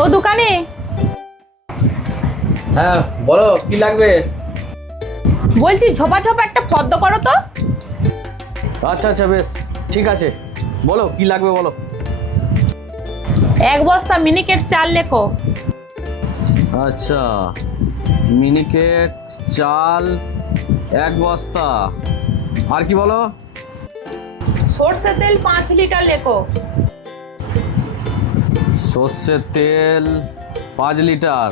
ও দোকানে। হ্যাঁ বলো কি লাগবে। বলছি ঝোপা ঝোপা একটা ফর্দ করো তো। আচ্ছা আচ্ছা বেশ ঠিক আছে, বলো কি লাগবে বলো। এক বস্তা মিনিকেট চাল লেখো। আচ্ছা মিনিকেট চাল 1 বস্তা, আর কি বলো। সর্ষে তেল 5 লিটার লেখো। সর্ষের তেল 5 লিটার,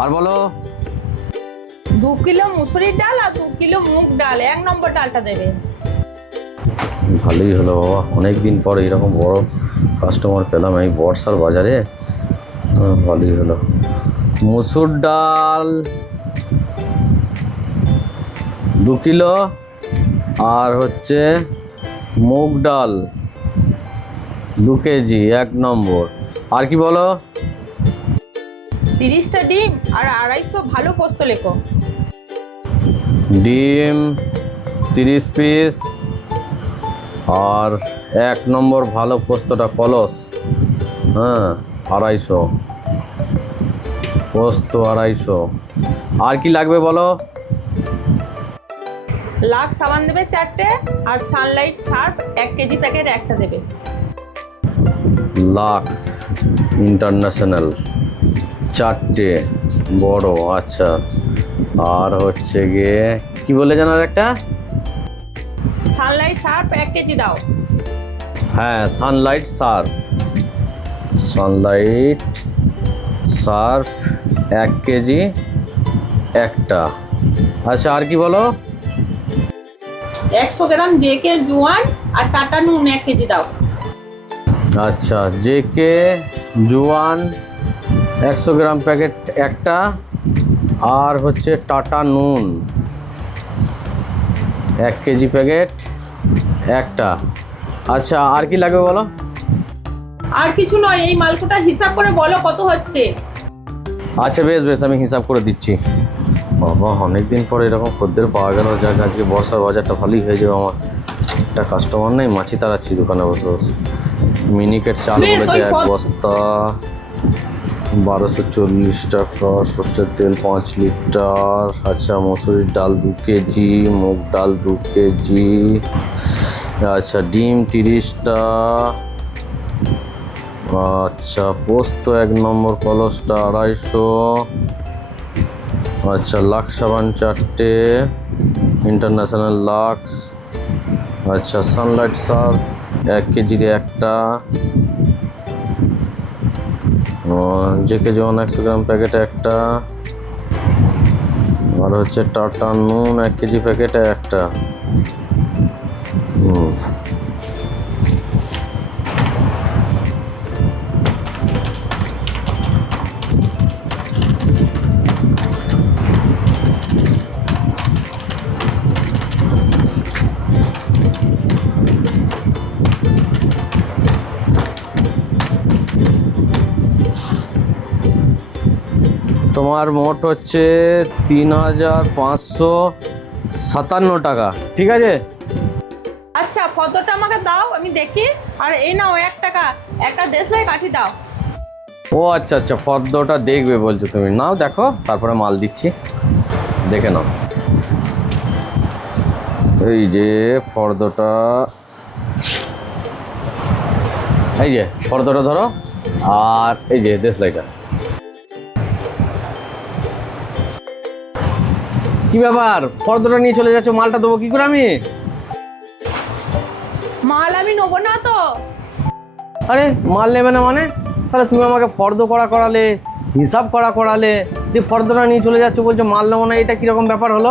আর বলো। 2 কিলো মুসুরির ডাল আর 2 কিলো মুগ ডাল, 1 নম্বর ডালটা দেবে। ভালোই হলো বাবা, অনেক দিন পর এরকম বড় কাস্টমার পেলাম এই বর্ষার বাজারে। ভালোই হলো। মুসুর ডাল 2 কিলো, আর হচ্ছে মুগ ডাল 2 কেজি 1 নম্বর, আর কি বলো। 30টা ডিম আর 250 ভালো পোস্ত লেখো। ডিম 30 পিস, আর 1 নম্বর ভালো পোস্তটা কলস, হ্যাঁ 250 পোস্ত 250, আর কি লাগবে বলো। লাক্স সাবান দেবে 4টে, আর সানলাইট সার্ফ 1 কেজি প্যাকেট একটা দেবে। লাক্স ইন্টারন্যাশনাল 4টে বড়, আচ্ছা। আর হচ্ছে গিয়ে কি বলে জানার একটা। সানলাইট সার্ফ 1 কেজি দাও। হ্যাঁ Sunlight Surf, Sunlight Surf 1 KG একটা, আচ্ছা আর কি বলো। 100 গ্রাম জেকে জোয়ান আর টাটা নুন 1 কেজি দাও। আচ্ছা জেকে জোয়ান 100 গ্রাম প্যাকেট একটা, আর হচ্ছে টাটা নুন 1 কেজি প্যাকেট একটা, আচ্ছা আর কি লাগবে বলো। আর কিছু নয়, এই মালকোটা হিসাব করে বলো কত হচ্ছে। আচ্ছা বেশ বেশ আমি হিসাব করে দিচ্ছি। বাবা অনেকদিন পরে এরকম খদ্দের পাওয়া গেল, যাক আজকে বর্ষার বাজারটা ভালোই হয়ে যাবে আমার। একটা কাস্টমার নেই, মাছি তাড়াচ্ছি দোকানে বসে বসে। মিনিকেট চাল বলেছে 1 বস্তা 1240 টাকা, সর্ষের তেল 5 লিটার, আচ্ছা মসুরির ডাল 2 কেজি, মুগ ডাল 2 কেজি, আচ্ছা ডিম 30টা, আচ্ছা পোস্ত 1 নম্বর কলসটা 250, আচ্ছা লাক্স সাবান 4টে ইন্টারন্যাশনাল লাক্স, আচ্ছা সানলাইট সার্ফ 1 কেজির একটা, জেকে জোয়ান 100 গ্রাম প্যাকেটে একটা, আর হচ্ছে টাটা নুন 1 কেজি প্যাকেটে একটা। তোমার মোট হচ্ছে 3557 টাকা, ঠিক আছে। আচ্ছা ফর্দটা আমাকে দাও, আমি দেখি। আর এই নাও 1 টাকা, একটা দেশলাই কাঠি দাও। ও আচ্ছা আচ্ছা ফর্দটা দেখবে বলছো তুমি, নাও দেখো তারপরে মাল দিচ্ছি, দেখে নাও। এই যে ফর্দটা, এই যে ফর্দটা ধরো, আর এই যে দেশলাইটা। কি ব্যাপার ফর্দটা নিয়ে চলে যাচ্ছ, মালটা দেবো কি করে আমি। মাল আমি নেবো না তো। আরে মাল নেবে না মানে, তাহলে তুমি আমাকে ফর্দ করালে, হিসাব করালে, দিয়ে ফর্দটা নিয়ে চলে যাচ্ছ, বলছো মাল নেবো না, এটা কীরকম ব্যাপার হলো।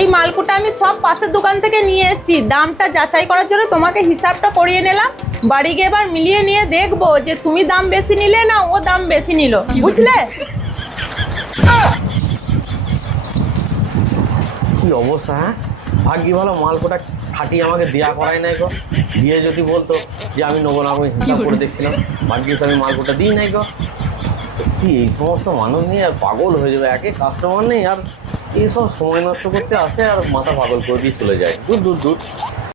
এই মালকোটা আমি সব পাশের দোকান থেকে নিয়ে এসেছি, দামটা যাচাই করার জন্য তোমাকে হিসাবটা করিয়ে নিলাম। বাড়ি গিয়ে এবার মিলিয়ে নিয়ে দেখবো যে তুমি দাম বেশি নিলে না ও দাম বেশি নিল, বুঝলে। কি অবস্থা, হ্যাঁ ভাগ্যি ভালো মালকোটা খাটিয়ে আমাকে দেয়া করাই নাই গো, দিয়ে যদি বলতো যে আমি নেবো না, আমি হিসাব করে দেখছিলাম, ভাগ্যিস আমি মালকোটা দিই নাই গো। সত্যি এই সমস্ত মানুষ নিয়ে পাগল হয়ে যাবে, একে কাস্টমার নেই আর এইসব সময় নষ্ট করতে আসে আর মাথা পাগল করে দিয়ে চলে যায়, দূর দূর দূর।